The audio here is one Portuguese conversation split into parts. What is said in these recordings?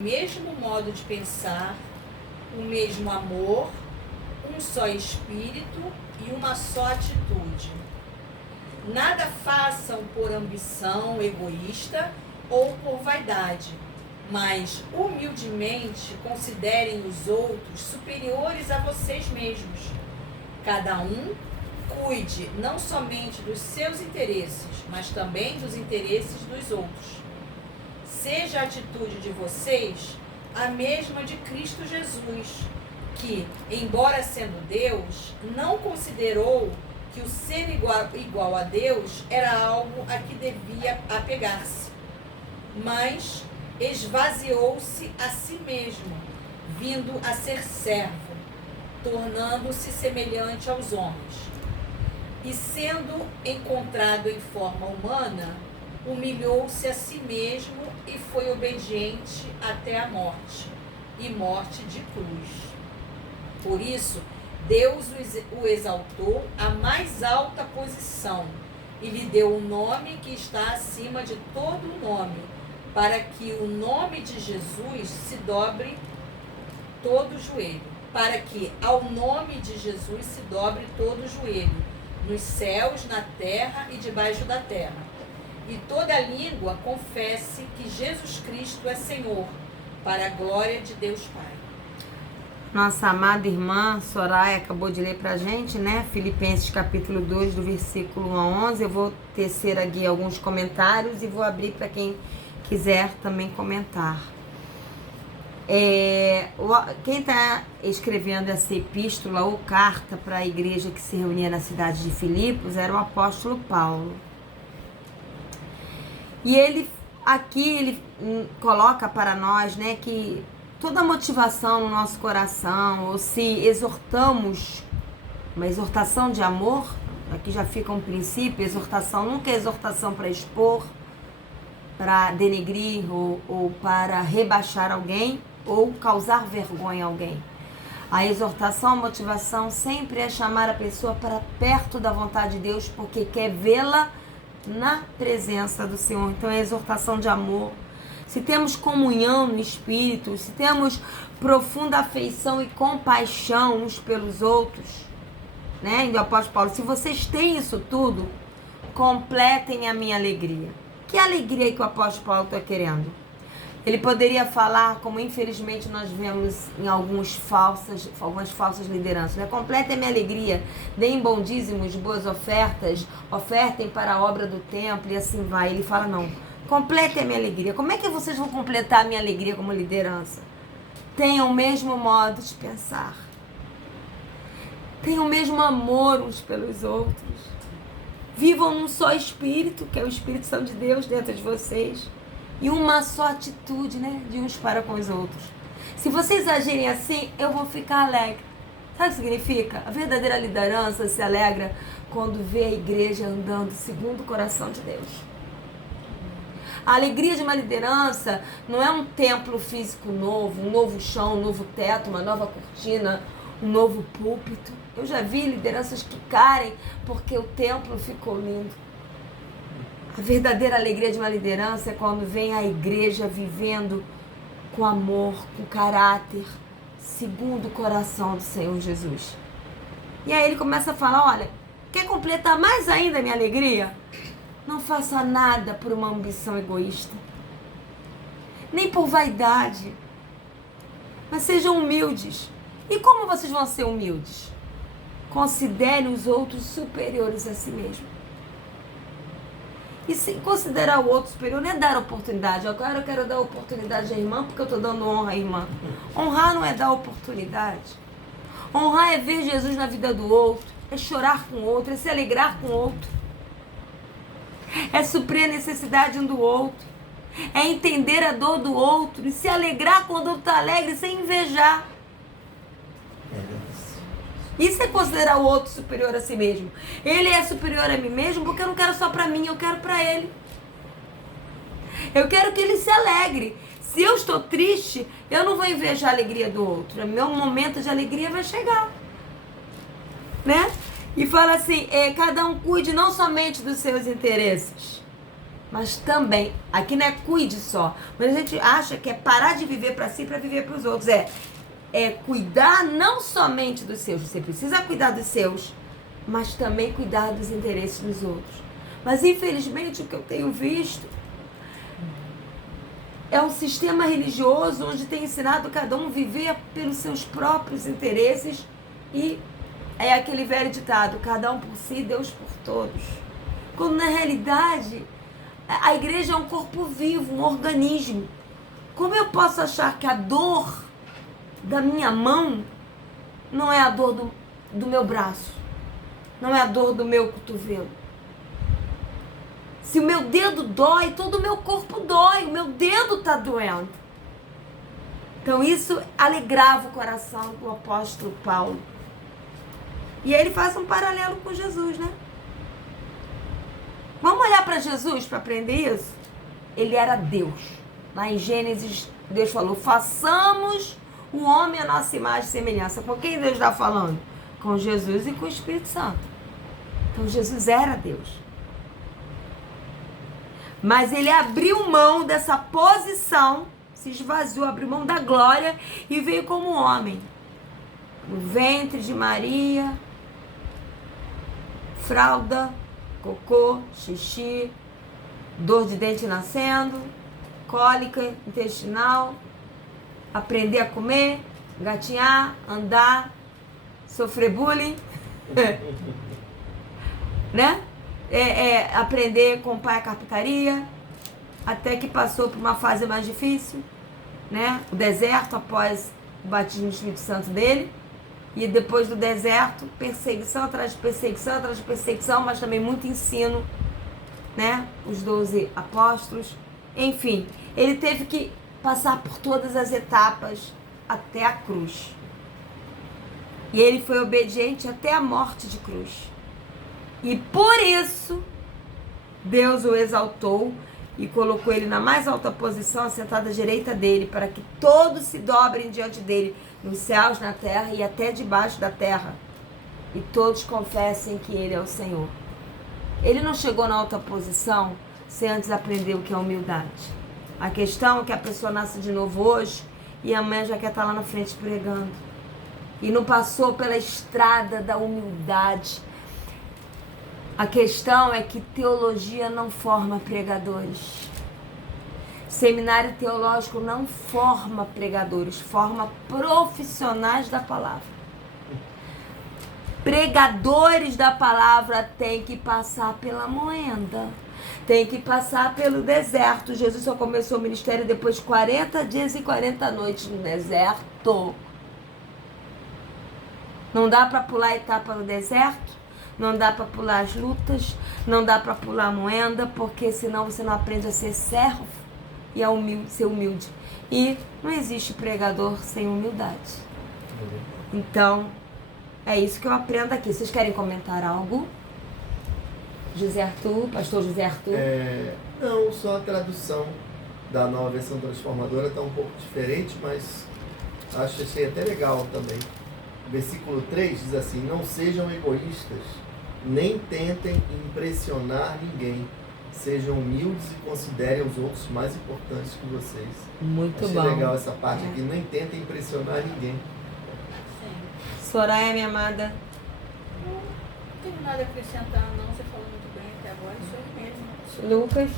mesmo modo de pensar, o mesmo amor, um só espírito e uma só atitude. Nada façam por ambição egoísta ou por vaidade, mas humildemente considerem os outros superiores a vocês mesmos. Cada um cuide não somente dos seus interesses, mas também dos interesses dos outros. Seja a atitude de vocês a mesma de Cristo Jesus, que, embora sendo Deus, não considerou que o ser igual a Deus era algo a que devia apegar-se, mas esvaziou-se a si mesmo, vindo a ser servo, tornando-se semelhante aos homens. E sendo encontrado em forma humana, humilhou-se a si mesmo e foi obediente até a morte, e morte de cruz. Por isso, Deus o exaltou à mais alta posição e lhe deu o nome que está acima de todo nome, para que o nome de Jesus se dobre todo o joelho, para que ao nome de Jesus se dobre todo o joelho, nos céus, na terra e debaixo da terra, e toda língua confesse que Jesus Cristo é Senhor, para a glória de Deus Pai. Nossa amada irmã Soraya acabou de ler pra gente, né? Filipenses capítulo 2, do versículo 1 a 11. Eu vou tecer aqui alguns comentários e vou abrir para quem quiser também comentar. Quem está escrevendo essa epístola ou carta para a igreja que se reunia na cidade de Filipos era o apóstolo Paulo. E ele coloca para nós, né, que toda motivação no nosso coração, ou se exortamos, uma exortação de amor, aqui já fica um princípio, exortação nunca é exortação para expor, para denegrir ou para rebaixar alguém ou causar vergonha a alguém. A exortação, a motivação sempre é chamar a pessoa para perto da vontade de Deus, porque quer vê-la na presença do Senhor. Então é exortação de amor. Se temos comunhão no Espírito, se temos profunda afeição e compaixão uns pelos outros, né? E o apóstolo Paulo, se vocês têm isso tudo, completem a minha alegria. Que alegria que o apóstolo Paulo está querendo? Ele poderia falar, como infelizmente nós vemos em algumas falsas lideranças, né? Completem a minha alegria, deem bom dízimos, boas ofertas, ofertem para a obra do templo e assim vai. Ele fala, não, completem a minha alegria. Como é que vocês vão completar a minha alegria como liderança? Tenham o mesmo modo de pensar. Tenham o mesmo amor uns pelos outros. Vivam num só Espírito, que é o Espírito Santo de Deus dentro de vocês. E uma só atitude, né, de uns para com os outros. Se vocês agirem assim, eu vou ficar alegre. Sabe o que significa? A verdadeira liderança se alegra quando vê a igreja andando segundo o coração de Deus. A alegria de uma liderança não é um templo físico novo, um novo chão, um novo teto, uma nova cortina, um novo púlpito. Eu já vi lideranças que caem porque o templo ficou lindo. A verdadeira alegria de uma liderança é quando vem a igreja vivendo com amor, com caráter, segundo o coração do Senhor Jesus. E aí ele começa a falar, olha, quer completar mais ainda a minha alegria? Não faça nada por uma ambição egoísta, nem por vaidade, mas sejam humildes. E como vocês vão ser humildes? Considere os outros superiores a si mesmo. E se considerar o outro superior não é dar oportunidade. Agora eu quero dar oportunidade à irmã porque eu estou dando honra à irmã. Honrar não é dar oportunidade. Honrar é ver Jesus na vida do outro, é chorar com o outro, é se alegrar com o outro. É suprir a necessidade um do outro. É entender a dor do outro e se alegrar quando o outro está alegre sem invejar. Isso é considerar o outro superior a si mesmo. Ele é superior a mim mesmo porque eu não quero só para mim, eu quero para ele. Eu quero que ele se alegre. Se eu estou triste, eu não vou invejar a alegria do outro. Meu momento de alegria vai chegar. Né? E fala assim, cada um cuide não somente dos seus interesses, mas também, aqui não é cuide só, mas a gente acha que é parar de viver para si para viver para os outros. É cuidar não somente dos seus, você precisa cuidar dos seus, mas também cuidar dos interesses dos outros. Mas infelizmente o que eu tenho visto é um sistema religioso onde tem ensinado cada um viver pelos seus próprios interesses e é aquele velho ditado, cada um por si, Deus por todos. Quando na realidade a igreja é um corpo vivo, um organismo. Como eu posso achar que a dor da minha mão não é a dor do meu braço? Não é a dor do meu cotovelo? Se o meu dedo dói, todo o meu corpo dói. O meu dedo está doendo. Então isso alegrava o coração do apóstolo Paulo. E aí ele faz um paralelo com Jesus, né? Vamos olhar para Jesus para aprender isso? Ele era Deus. Lá em Gênesis, Deus falou, façamos o homem a nossa imagem e semelhança. Com quem Deus está falando? Com Jesus e com o Espírito Santo. Então Jesus era Deus. Mas ele abriu mão dessa posição, se esvaziou, abriu mão da glória e veio como homem. No ventre de Maria, fralda, cocô, xixi, dor de dente nascendo, cólica intestinal, aprender a comer, gatinhar, andar, sofrer bullying, né? Aprender com o pai a carpintaria, até que passou por uma fase mais difícil, né? O deserto após o batismo do Espírito Santo dele. E depois do deserto, perseguição atrás de perseguição, atrás de perseguição, mas também muito ensino, né? Os 12 apóstolos. Enfim, ele teve que passar por todas as etapas até a cruz. E ele foi obediente até a morte de cruz. E por isso, Deus o exaltou e colocou ele na mais alta posição, assentado à direita dele, para que todos se dobrem diante dele, nos céus, na terra e até debaixo da terra, e todos confessem que ele é o Senhor. Ele não chegou na alta posição sem antes aprender o que é humildade. A questão é que a pessoa nasce de novo hoje e amanhã já quer estar lá na frente pregando. E não passou pela estrada da humildade. A questão é que teologia não forma pregadores. Seminário teológico não forma pregadores, forma profissionais da palavra. Pregadores da palavra têm que passar pela moenda, tem que passar pelo deserto. Jesus só começou o ministério depois de 40 dias e 40 noites no deserto. Não dá para pular a etapa no deserto, não dá para pular as lutas, não dá para pular a moenda, porque senão você não aprende a ser servo e a ser humilde. E não existe pregador sem humildade. Então, é isso que eu aprendo aqui. Vocês querem comentar algo? José Arthur, pastor José Arthur? Não, só a tradução da Nova Versão Transformadora está um pouco diferente, mas achei até legal também. Versículo 3 diz assim: não sejam egoístas, nem tentem impressionar ninguém. Sejam humildes e considerem os outros mais importantes que vocês. Muito Achei bom. legal essa parte aqui, nem tentem impressionar ninguém. Sim. Soraya, minha amada. Não tenho nada a acrescentar, não. Você falou muito bem até agora, isso aí mesmo. Lucas.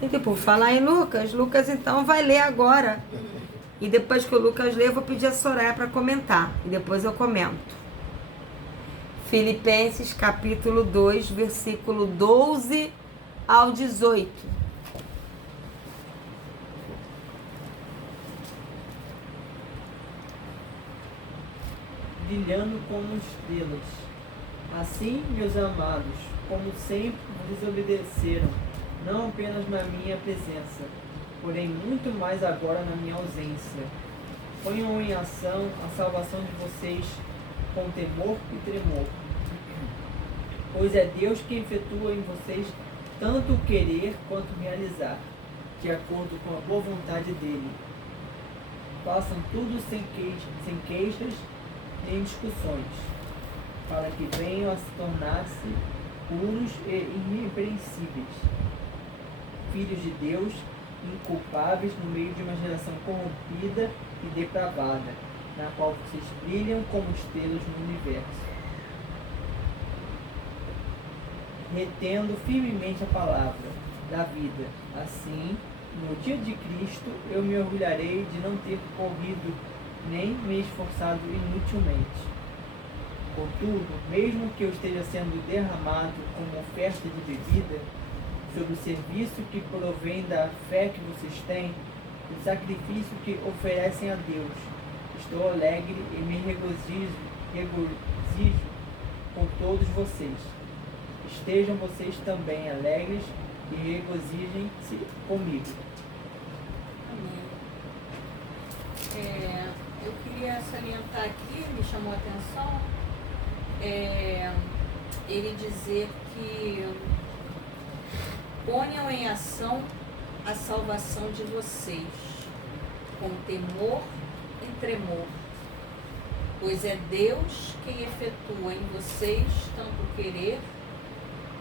Então, por falar em Lucas, Lucas então vai ler agora. E depois que o Lucas ler, eu vou pedir a Soraya para comentar. E depois eu comento. Filipenses capítulo 2, versículo 12 ao 18. Brilhando como estrelas. Assim, meus amados, como sempre vos obedeceram, não apenas na minha presença, porém muito mais agora na minha ausência. Ponham em ação a salvação de vocês com temor e tremor. Pois é Deus que efetua em vocês tanto o querer quanto o realizar, de acordo com a boa vontade dele. Façam tudo sem queixas nem discussões, para que venham a se tornar-se puros e irrepreensíveis, filhos de Deus, inculpáveis no meio de uma geração corrompida e depravada, na qual vocês brilham como estrelas no universo, retendo firmemente a palavra da vida. Assim, no dia de Cristo, eu me orgulharei de não ter corrido nem me esforçado inutilmente. Contudo, mesmo que eu esteja sendo derramado como oferta de bebida, sobre o serviço que provém da fé que vocês têm, o sacrifício que oferecem a Deus, estou alegre e me regozijo com todos vocês. Estejam vocês também alegres e regozijem-se comigo. Amém. Eu queria salientar aqui, me chamou a atenção, ele dizer que ponham em ação a salvação de vocês, com temor e tremor, pois é Deus quem efetua em vocês tanto querer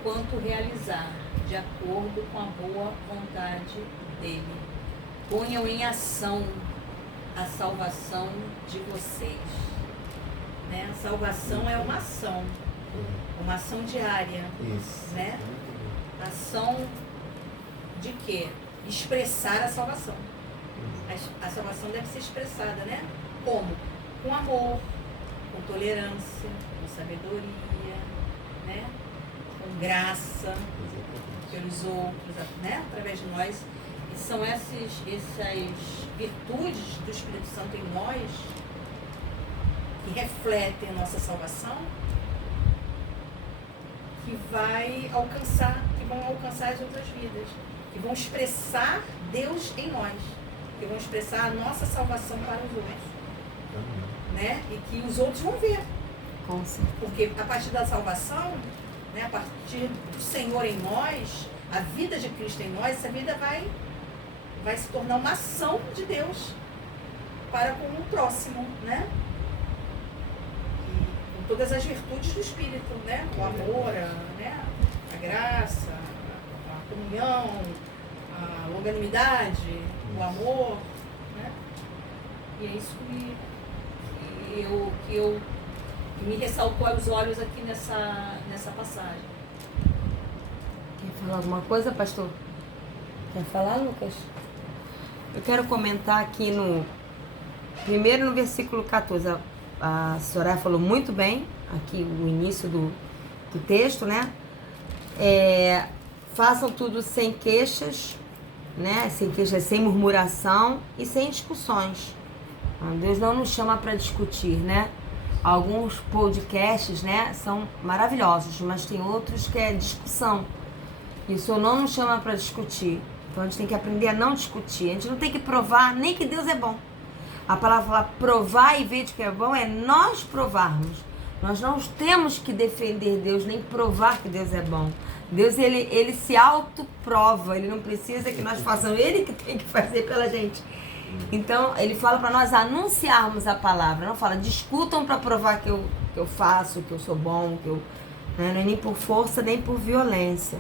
quanto realizar, de acordo com a boa vontade dele. Ponham em ação a salvação de vocês. Né? A salvação é uma ação diária. Isso. Né? Ação de quê? Expressar a salvação. A salvação deve ser expressada, né? Como? Com amor, com tolerância, com sabedoria, né? Com graça pelos outros, né? Através de nós. E são essas virtudes do Espírito Santo em nós que refletem a nossa salvação, que vão alcançar as outras vidas, que vão expressar Deus em nós, que vão expressar a nossa salvação para os outros, né? E que os outros vão ver. Com certeza. Porque a partir da salvação, né, a partir do Senhor em nós, a vida de Cristo em nós, essa vida vai se tornar uma ação de Deus para com o próximo, né? E com todas as virtudes do Espírito, né? O amor, a graça, a comunhão, a longanimidade, o amor, né? E é isso que me ressaltou aos olhos aqui nessa passagem. Quer falar alguma coisa, pastor? Quer falar, Lucas? Eu quero comentar aqui primeiro no versículo 14. A Soraya falou muito bem, aqui o início do texto, né? Façam tudo sem queixas, né? Sem queixas, sem murmuração e sem discussões. Deus não nos chama para discutir, né? Alguns podcasts, né, são maravilhosos, mas tem outros que é discussão. E o Senhor não nos chama para discutir. Então a gente tem que aprender a não discutir. A gente não tem que provar nem que Deus é bom. A palavra fala provar e ver de que é bom é nós provarmos. Nós não temos que defender Deus nem provar que Deus é bom. Deus, ele se autoprova. Ele não precisa que nós façamos. Ele que tem que fazer pela gente. Então, ele fala para nós anunciarmos a palavra. Não fala, discutam para provar que eu faço, que eu sou bom, que eu... Né? Não é nem por força, nem por violência.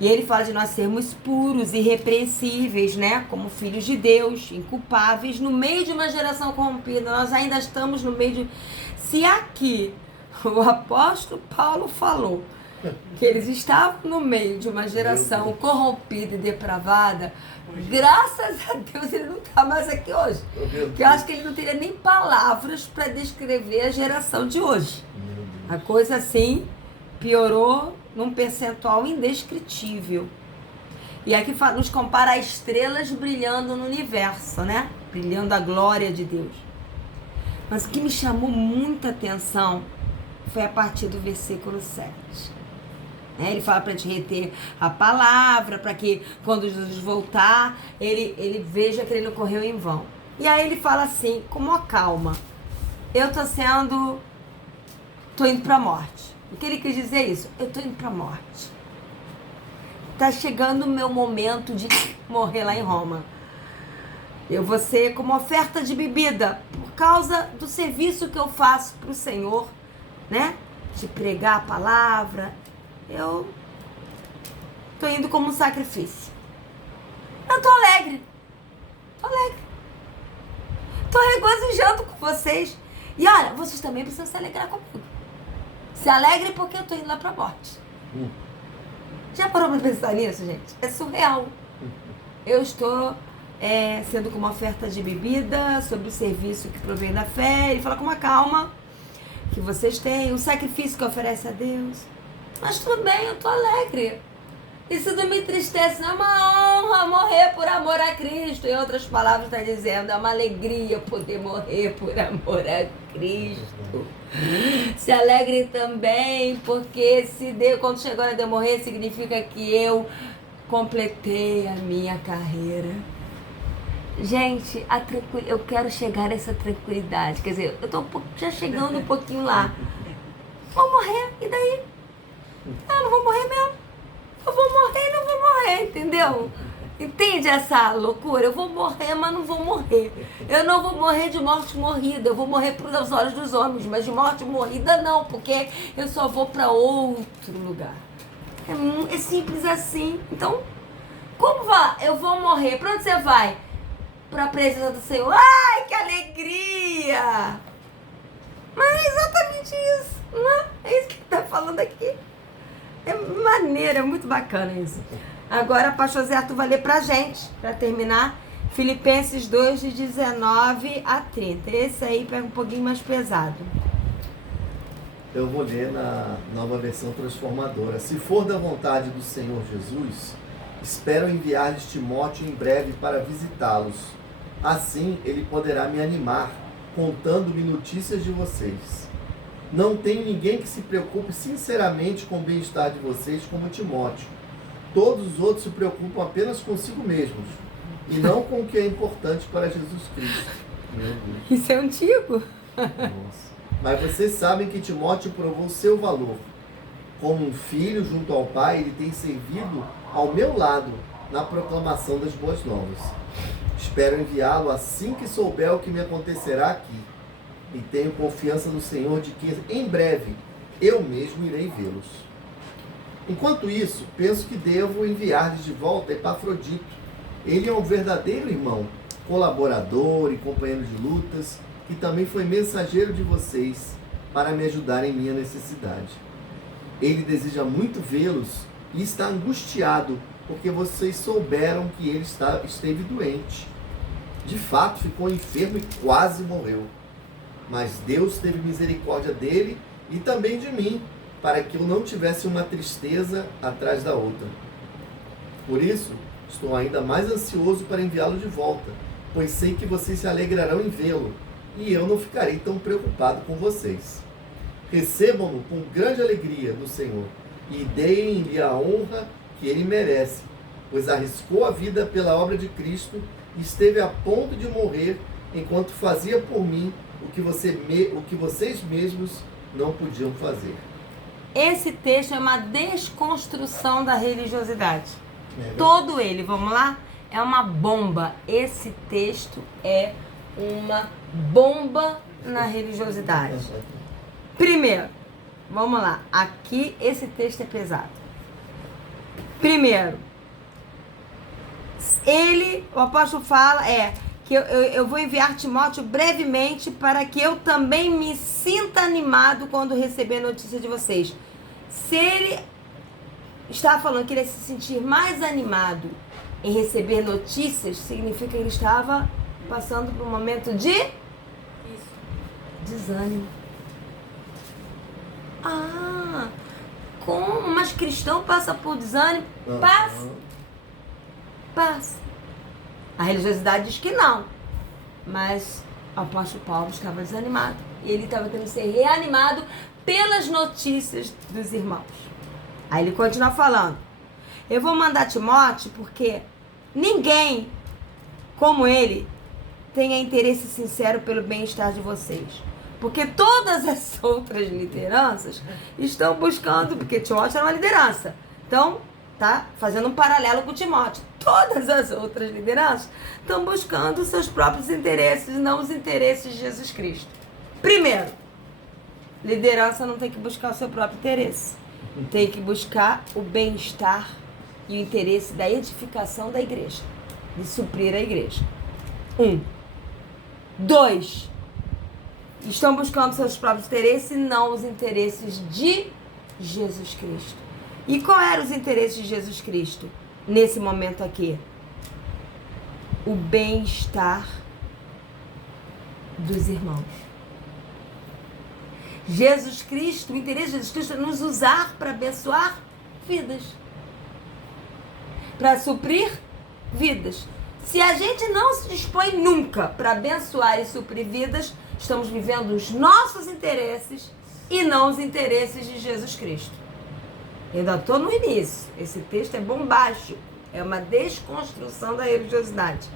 E ele fala de nós sermos puros, irrepreensíveis, né? Como filhos de Deus, inculpáveis, no meio de uma geração corrompida. Nós ainda estamos no meio de... Se aqui o apóstolo Paulo falou que eles estavam no meio de uma geração corrompida e depravada, graças a Deus ele não está mais aqui hoje. Porque eu acho que ele não teria nem palavras para descrever a geração de hoje. A coisa assim piorou num percentual indescritível. E aqui nos compara a estrelas brilhando no universo, né? Brilhando a glória de Deus. Mas o que me chamou muita atenção foi a partir do versículo 7. Ele fala para a gente reter a palavra, para que quando Jesus voltar, ele veja que ele não correu em vão. E aí ele fala assim, com uma calma, eu tô indo para a morte. O que ele quis dizer é isso, eu tô indo para a morte. Tá chegando o meu momento de morrer lá em Roma. Eu vou ser como oferta de bebida, por causa do serviço que eu faço para o Senhor, né? De pregar a palavra. Eu tô indo como um sacrifício. Eu tô alegre. Tô regozijando com vocês. E olha, vocês também precisam se alegrar comigo. Se alegre porque eu tô indo lá pra morte. Já parou pra pensar nisso, gente? É surreal. Eu estou sendo com uma oferta de bebida sobre o serviço que provém da fé. Ele fala com uma calma que vocês têm, um sacrifício que oferece a Deus. Mas tudo bem, eu tô alegre. Isso não me entristece, não é uma honra morrer por amor a Cristo. Em outras palavras, está dizendo, é uma alegria poder morrer por amor a Cristo. Se alegrem também, porque se Deus, quando chegou a hora de eu morrer, significa que eu completei a minha carreira. Gente, eu quero chegar nessa tranquilidade. Quer dizer, eu tô já chegando um pouquinho lá. Vou morrer, e daí? Eu não vou morrer mesmo. Eu vou morrer e não vou morrer, entendeu? Entende essa loucura? Eu vou morrer, mas não vou morrer. Eu não vou morrer de morte morrida. Eu vou morrer pelos olhos dos homens, mas de morte morrida não, porque eu só vou para outro lugar. É simples assim. Então, como vai? Eu vou morrer. Para onde você vai? Para a presença do Senhor. Ai, que alegria! Mas é exatamente isso, não é? É isso que ele está falando aqui. É maneiro, é muito bacana isso. Agora, pastor Zé, tu vai ler pra gente, pra terminar, Filipenses 2, de 19 a 30. Esse aí pega um pouquinho mais pesado. Eu vou ler na Nova Versão Transformadora. Se for da vontade do Senhor Jesus, espero enviar-lhes Timóteo em breve para visitá-los. Assim, ele poderá me animar, contando-me notícias de vocês. Não tenho ninguém que se preocupe sinceramente com o bem-estar de vocês como Timóteo. Todos os outros se preocupam apenas consigo mesmos e não com o que é importante para Jesus Cristo. Meu Deus. Isso é antigo. Nossa. Mas vocês sabem que Timóteo provou seu valor. Como um filho junto ao pai, ele tem servido ao meu lado na proclamação das boas novas. Espero enviá-lo assim que souber o que me acontecerá aqui. E tenho confiança no Senhor de que em breve eu mesmo irei vê-los. Enquanto isso, penso que devo enviar-lhes de volta Epafrodito. Ele é um verdadeiro irmão, colaborador e companheiro de lutas, que também foi mensageiro de vocês para me ajudar em minha necessidade. Ele deseja muito vê-los e está angustiado porque vocês souberam que ele esteve doente. De fato, ficou enfermo e quase morreu. Mas Deus teve misericórdia dele e também de mim, para que eu não tivesse uma tristeza atrás da outra. Por isso, estou ainda mais ansioso para enviá-lo de volta, pois sei que vocês se alegrarão em vê-lo, e eu não ficarei tão preocupado com vocês. Recebam-no com grande alegria do Senhor, e deem-lhe a honra que ele merece, pois arriscou a vida pela obra de Cristo e esteve a ponto de morrer enquanto fazia por mim o que vocês mesmos não podiam fazer. Esse texto é uma desconstrução da religiosidade. Todo ele, vamos lá? É uma bomba. Esse texto é uma bomba na religiosidade. Primeiro, vamos lá. Aqui esse texto é pesado. Primeiro, o apóstolo fala que eu vou enviar Timóteo brevemente para que eu também me sinta animado quando receber a notícia de vocês. Se ele estava falando que ele ia se sentir mais animado em receber notícias, significa que ele estava passando por um momento de desânimo. Como? Mas cristão passa por desânimo? Passa. A religiosidade diz que não. Mas o apóstolo Paulo estava desanimado. E ele estava tendo que ser reanimado pelas notícias dos irmãos. Aí ele continua falando. Eu vou mandar Timóteo porque ninguém como ele tenha interesse sincero pelo bem-estar de vocês. Porque todas as outras lideranças estão buscando, porque Timóteo era uma liderança. Então, tá fazendo um paralelo com Timóteo. Todas as outras lideranças estão buscando seus próprios interesses, não os interesses de Jesus Cristo. Primeiro, liderança não tem que buscar o seu próprio interesse. Tem que buscar o bem-estar e o interesse da edificação da igreja, de suprir a igreja. 2. Estão buscando seus próprios interesses e não os interesses de Jesus Cristo. E qual eram os interesses de Jesus Cristo nesse momento aqui? O bem-estar dos irmãos. Jesus Cristo, o interesse de Jesus Cristo é nos usar para abençoar vidas, para suprir vidas. Se a gente não se dispõe nunca para abençoar e suprir vidas, estamos vivendo os nossos interesses e não os interesses de Jesus Cristo. Eu ainda estou no início. Esse texto é bombástico. É uma desconstrução da religiosidade.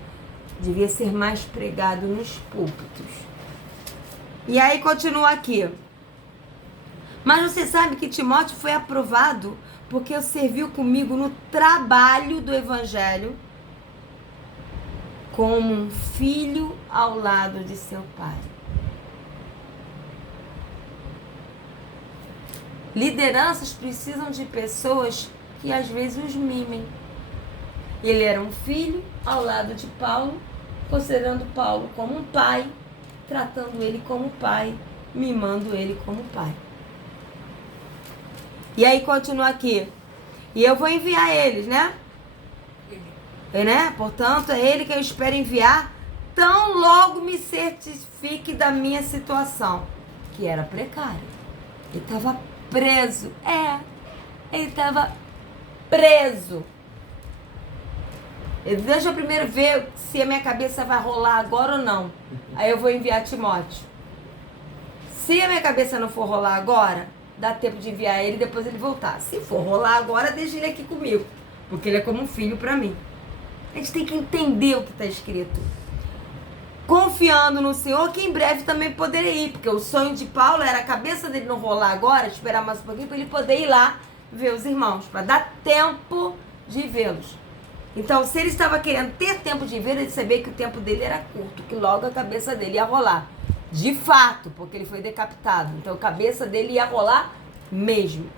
Devia ser mais pregado nos púlpitos. E aí continua aqui. Mas você sabe que Timóteo foi aprovado porque serviu comigo no trabalho do evangelho como um filho ao lado de seu pai. Lideranças precisam de pessoas que às vezes os mimem. Ele era um filho ao lado de Paulo, considerando Paulo como um pai, tratando ele como pai, mimando ele como pai. E aí continua aqui. E eu vou enviar eles, né? Portanto, é ele que eu espero enviar, tão logo me certifique da minha situação, que era precária. Ele estava preso. Ele estava preso. Deixa eu primeiro ver se a minha cabeça vai rolar agora ou não. Aí eu vou enviar Timóteo. Se a minha cabeça não for rolar agora, dá tempo de enviar ele e depois ele voltar. Se for rolar agora, deixa ele aqui comigo, porque ele é como um filho para mim. A gente tem que entender o que está escrito. Confiando no Senhor, que em breve também poderei ir, porque o sonho de Paulo era a cabeça dele não rolar agora, esperar mais um pouquinho para ele poder ir lá ver os irmãos, para dar tempo de vê-los. Então, se ele estava querendo ter tempo de ver, ele sabia que o tempo dele era curto, que logo a cabeça dele ia rolar. De fato, porque ele foi decapitado. Então, a cabeça dele ia rolar mesmo.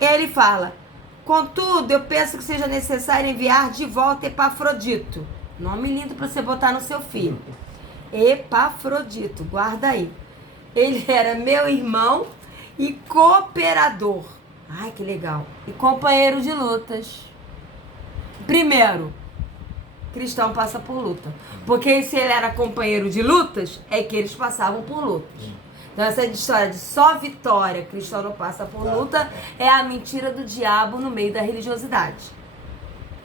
Ele fala: contudo, eu penso que seja necessário enviar de volta Epafrodito. Nome lindo para você botar no seu filho. Epafrodito, guarda aí. Ele era meu irmão e cooperador. Ai, que legal. E companheiro de lutas. Primeiro, cristão passa por luta. Porque se ele era companheiro de lutas, é que eles passavam por lutas. Então essa história de só vitória, cristão não passa por luta, é a mentira do diabo no meio da religiosidade.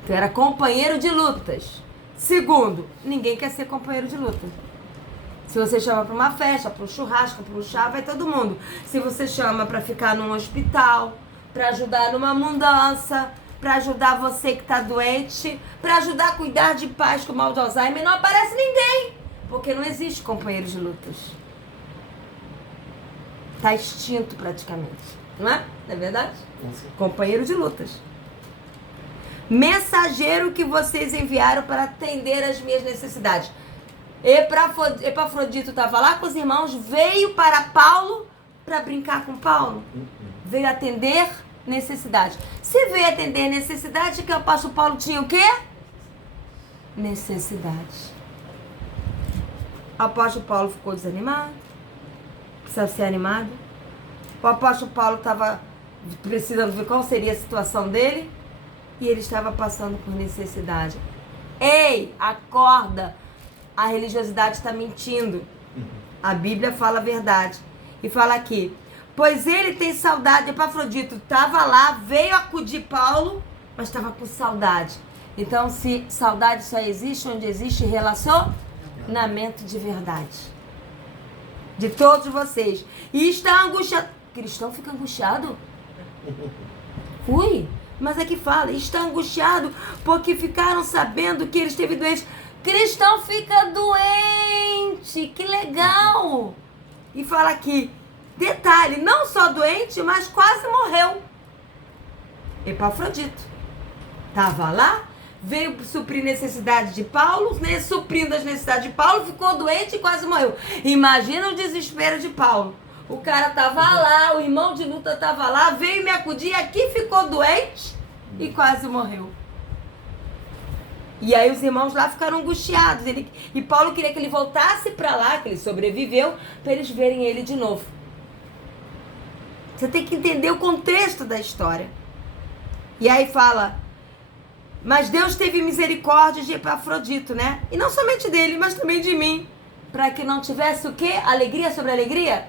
Então era companheiro de lutas. Segundo, ninguém quer ser companheiro de luta. Se você chama para uma festa, para um churrasco, para um chá, vai todo mundo. Se você chama para ficar num hospital, para ajudar numa mudança, para ajudar você que está doente, para ajudar a cuidar de pais com mal de Alzheimer, não aparece ninguém, porque não existe companheiro de lutas. Está extinto praticamente, não é? Não é verdade? Companheiro de lutas. Mensageiro que vocês enviaram para atender as minhas necessidades. Epafrodito estava lá com os irmãos, veio para Paulo para brincar com Paulo. Veio atender necessidade. Se veio atender necessidade, que o apóstolo Paulo tinha o quê? Necessidade. O apóstolo Paulo ficou desanimado. Precisava ser animado. O apóstolo Paulo estava precisando ver qual seria a situação dele. E ele estava passando por necessidade. Ei, acorda. A religiosidade está mentindo. A Bíblia fala a verdade. E fala aqui: pois ele tem saudade. Epafrodito estava lá, veio acudir Paulo, mas estava com saudade. Então, se saudade só existe onde existe relacionamento de verdade. De todos vocês. E está angustiado. Cristão fica angustiado? Ui, mas aqui fala, está angustiado porque ficaram sabendo que ele esteve doente. Cristão fica doente, que legal! E fala aqui, detalhe, não só doente, mas quase morreu. Epafrodito estava lá, veio suprir necessidade de Paulo, suprindo as necessidades de Paulo, ficou doente e quase morreu. Imagina o desespero de Paulo. O cara estava lá, o irmão de luta estava lá, veio me acudir, aqui ficou doente e quase morreu. E aí os irmãos lá ficaram angustiados. E Paulo queria que ele voltasse para lá, que ele sobreviveu, para eles verem ele de novo. Você tem que entender o contexto da história. E aí fala, mas Deus teve misericórdia de Epafrodito, né? E não somente dele, mas também de mim. Para que não tivesse o quê? Alegria sobre alegria?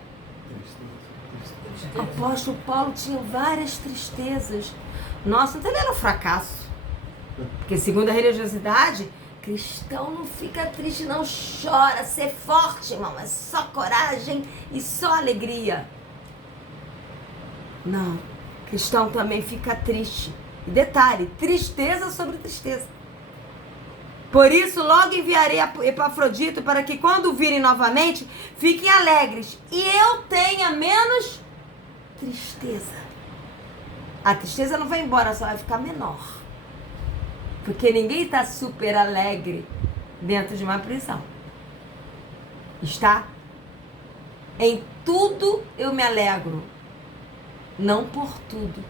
Apóstolo Paulo tinha várias tristezas. Nossa, então ele era um fracasso. Porque segundo a religiosidade, cristão não fica triste, não chora. Ser forte, irmão, é só coragem e só alegria. Não, cristão também fica triste. E detalhe, tristeza sobre tristeza. Por isso, logo enviarei a Epafrodito para que quando o virem novamente, fiquem alegres. E eu tenha menos tristeza. A tristeza não vai embora, só vai ficar menor. Porque ninguém está super alegre dentro de uma prisão. Está? Em tudo eu me alegro. Não por tudo.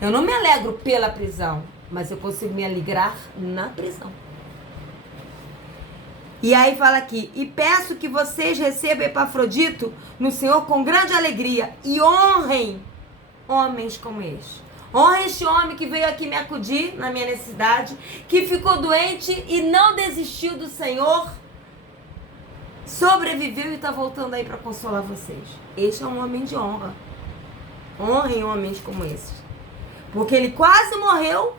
Eu não me alegro pela prisão, mas eu consigo me alegrar na prisão. E aí fala aqui, e peço que vocês recebam Epafrodito no Senhor com grande alegria e honrem homens como este. Honrem este homem que veio aqui me acudir na minha necessidade, que ficou doente e não desistiu do Senhor, sobreviveu e está voltando aí para consolar vocês. Este é um homem de honra. Honrem homens como esses. Porque ele quase morreu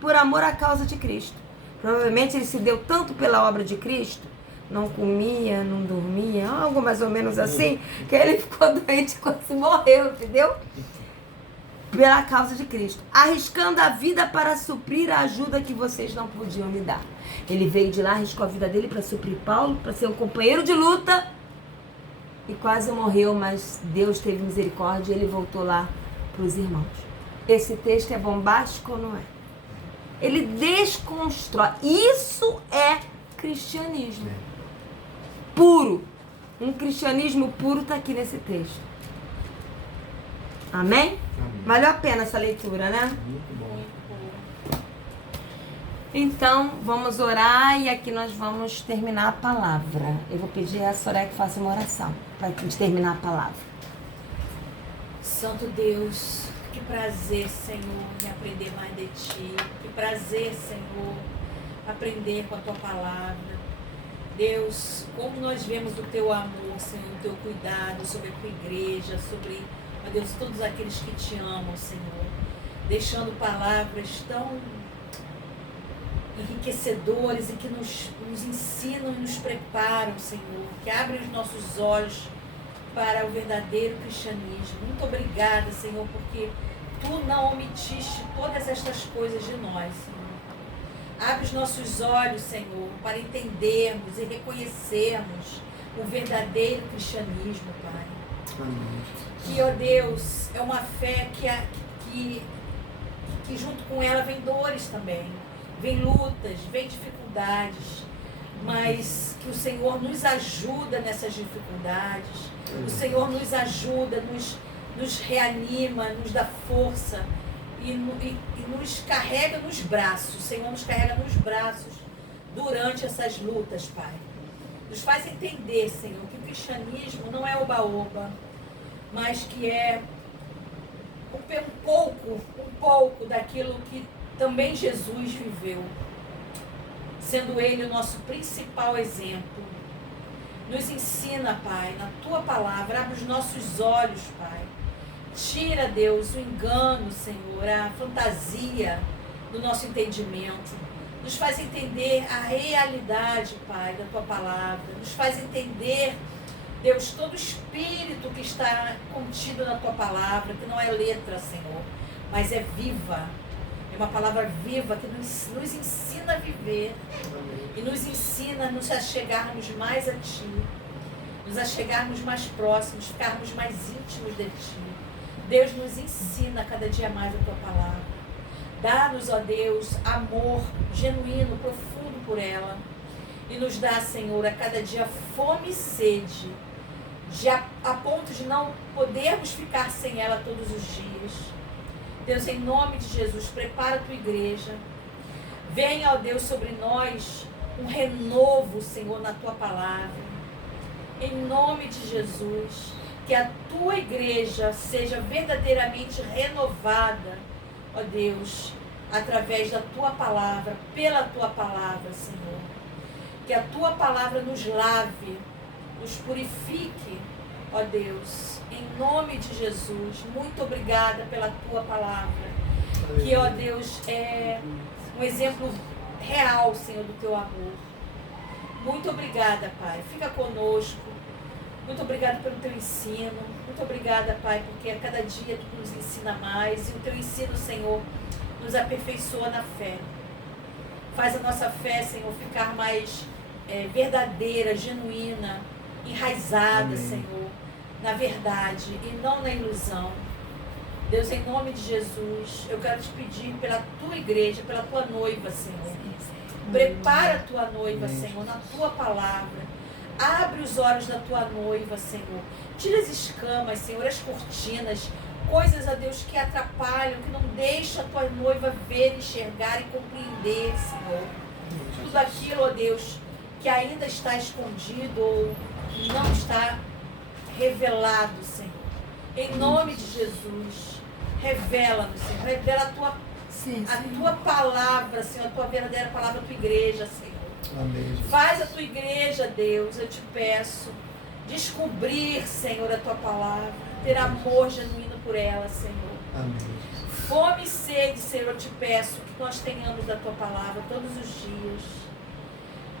por amor à causa de Cristo. Provavelmente ele se deu tanto pela obra de Cristo, não comia, não dormia, algo mais ou menos assim, que ele ficou doente e quase morreu, entendeu? Pela causa de Cristo. Arriscando a vida para suprir a ajuda que vocês não podiam me dar. Ele veio de lá, arriscou a vida dele para suprir Paulo, para ser um companheiro de luta, e quase morreu, mas Deus teve misericórdia e ele voltou lá para os irmãos. Esse texto é bombástico ou não é? Ele desconstrói. Isso é cristianismo puro. Um cristianismo puro está aqui nesse texto. Amém? Amém. Valeu a pena essa leitura, né? Muito bom. Então, vamos orar e aqui nós vamos terminar a palavra. Eu vou pedir a Soraya que faça uma oração para a gente terminar a palavra. Santo Deus, que prazer, Senhor, em aprender mais de Ti. Que prazer, Senhor, aprender com a Tua palavra. Deus, como nós vemos o Teu amor, Senhor, o Teu cuidado sobre a Tua igreja, sobre, ó Deus, todos aqueles que Te amam, Senhor. Deixando palavras tão enriquecedores e que nos ensinam e nos preparam, Senhor. Que abrem os nossos olhos para o verdadeiro cristianismo. Muito obrigada, Senhor, porque Tu não omitiste todas estas coisas de nós, Senhor. Abre os nossos olhos, Senhor, para entendermos e reconhecermos o verdadeiro cristianismo, Pai. Amém. Que, ó Deus, é uma fé que junto com ela vem dores também, vem lutas, vem dificuldades, mas que o Senhor nos ajuda nessas dificuldades, o Senhor nos ajuda, nos reanima, nos dá força e nos carrega nos braços. O Senhor nos carrega nos braços durante essas lutas, Pai. Nos faz entender, Senhor, que o cristianismo não é oba-oba, mas que é um pouco daquilo que também Jesus viveu, sendo Ele o nosso principal exemplo. Nos ensina, Pai, na Tua palavra, abre os nossos olhos, Pai. Tira, Deus, o engano, Senhor, a fantasia do nosso entendimento. Nos faz entender a realidade, Pai, da Tua palavra. Nos faz entender, Deus, todo o espírito que está contido na Tua palavra, que não é letra, Senhor, mas é viva. É uma palavra viva que nos ensina a viver. Amém. E nos ensina a nos achegarmos mais a Ti, nos achegarmos mais próximos, ficarmos mais íntimos de Ti. Deus, nos ensina cada dia mais a Tua palavra. Dá-nos, ó Deus, amor genuíno, profundo por ela. E nos dá, Senhor, a cada dia fome e sede, a ponto de não podermos ficar sem ela todos os dias. Deus, em nome de Jesus, prepara a tua igreja. Venha, ó Deus, sobre nós um renovo, Senhor, na tua palavra. Em nome de Jesus, que a tua igreja seja verdadeiramente renovada, ó Deus, através da tua palavra, pela tua palavra, Senhor. Que a tua palavra nos lave, nos purifique, ó Deus, em nome de Jesus. Muito obrigada pela tua palavra, que, ó Deus, é um exemplo real, Senhor, do teu amor. Muito obrigada, Pai. Fica conosco. Muito obrigada pelo teu ensino. Muito obrigada, Pai, porque a cada dia tu nos ensina mais. E o teu ensino, Senhor, nos aperfeiçoa na fé. Faz a nossa fé, Senhor, ficar mais verdadeira, genuína, enraizada, Amém. Senhor, na verdade e não na ilusão. Deus, em nome de Jesus, eu quero te pedir pela tua igreja, pela tua noiva, Senhor. Prepara a tua noiva, Amém. Senhor, na tua palavra. Abre os olhos da tua noiva, Senhor. Tira as escamas, Senhor, as cortinas, coisas, a Deus, que atrapalham, que não deixam a tua noiva ver, enxergar e compreender, Senhor. Tudo aquilo, ó Deus, que ainda está escondido ou não está revelado, Senhor. Em nome de Jesus, revela-nos, Senhor. Revela a tua palavra, Senhor, a tua verdadeira palavra, a tua igreja, Senhor. Amém. Faz a tua igreja, Deus, eu te peço, descobrir, Senhor, a tua palavra, ter amor genuíno por ela, Senhor. Amém. Fome e sede, Senhor, eu te peço que nós tenhamos da tua palavra todos os dias.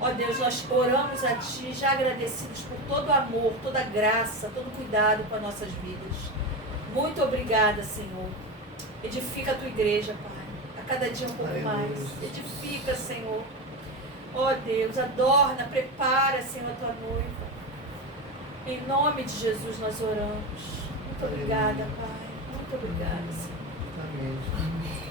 Ó Deus, nós oramos a ti, já agradecidos por todo o amor, toda a graça, todo o cuidado com as nossas vidas. Muito obrigada, Senhor. Edifica a tua igreja, Pai, a cada dia um pouco Aleluia. mais. Edifica, Senhor. Ó Deus, adorna, prepara, Senhor, a tua noiva. Em nome de Jesus nós oramos. Muito obrigada, Pai. Muito obrigada, Senhor. Amém.